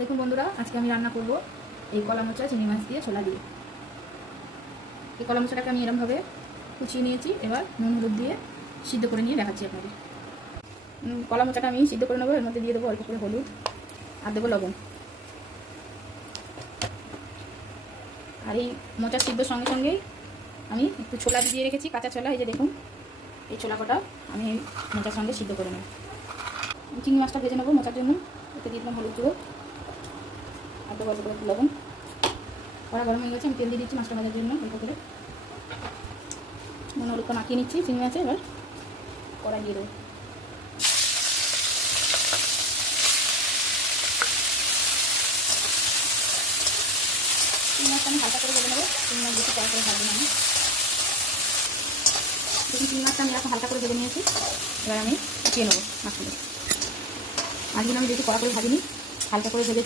দেখুন বন্ধুরা, আজকে আমি রান্না করব এই কলা মোচা চিংড়ি মাছ দিয়ে ছোলা দিয়ে। এই কলা মোচাটাকে আমি এরমভাবে কুচিয়ে নিয়েছি। এবার নুন হলুদ দিয়ে সিদ্ধ করে নিয়ে দেখাচ্ছি আপনাদের। কলা মোচাটা আমি সিদ্ধ করে নেবো। এর মধ্যে দিয়ে দেবো অল্প করে হলুদ আর দেবো লবণ। আর এই মোচা সিদ্ধর সঙ্গে সঙ্গেই আমি একটু ছোলা দিয়ে রেখেছি, কাঁচা ছোলা। এই যে দেখুন, এই ছোলা কটা আমি এই মোচার সঙ্গে সিদ্ধ করে নেব। চিংড়ি মাছটা ভেজে নেবো মোচার জন্য। এতে দিয়ে দিলাম হলুদ গুঁড়ো আর দেবো অল্প করে একটু লবণ। কড়া গরম হয়ে গেছে, আমি তেল দিয়ে দিচ্ছি মাছটা ভাজার জন্য। অল্প করে নুন হলুদটা মাখিয়ে নিচ্ছি চিংড়ি মাছে। এবার কড়াই দিয়ে দেবো। চিংড়ি মাছটা আমি হালকা করে ভেজে নেবো। চিংড়ি মাছ বেশি কড়া করে ভাজবো না আমি। দেখুন, চিংড়ি মাছটা আমি এখন হালকা করে ভেজে নিয়েছি। এবার আমি উঠিয়ে নেবো মাছগুলো। মাছগুলো আমি বেশি কড়া করে ভাজিনি, হালকা করে ভেজে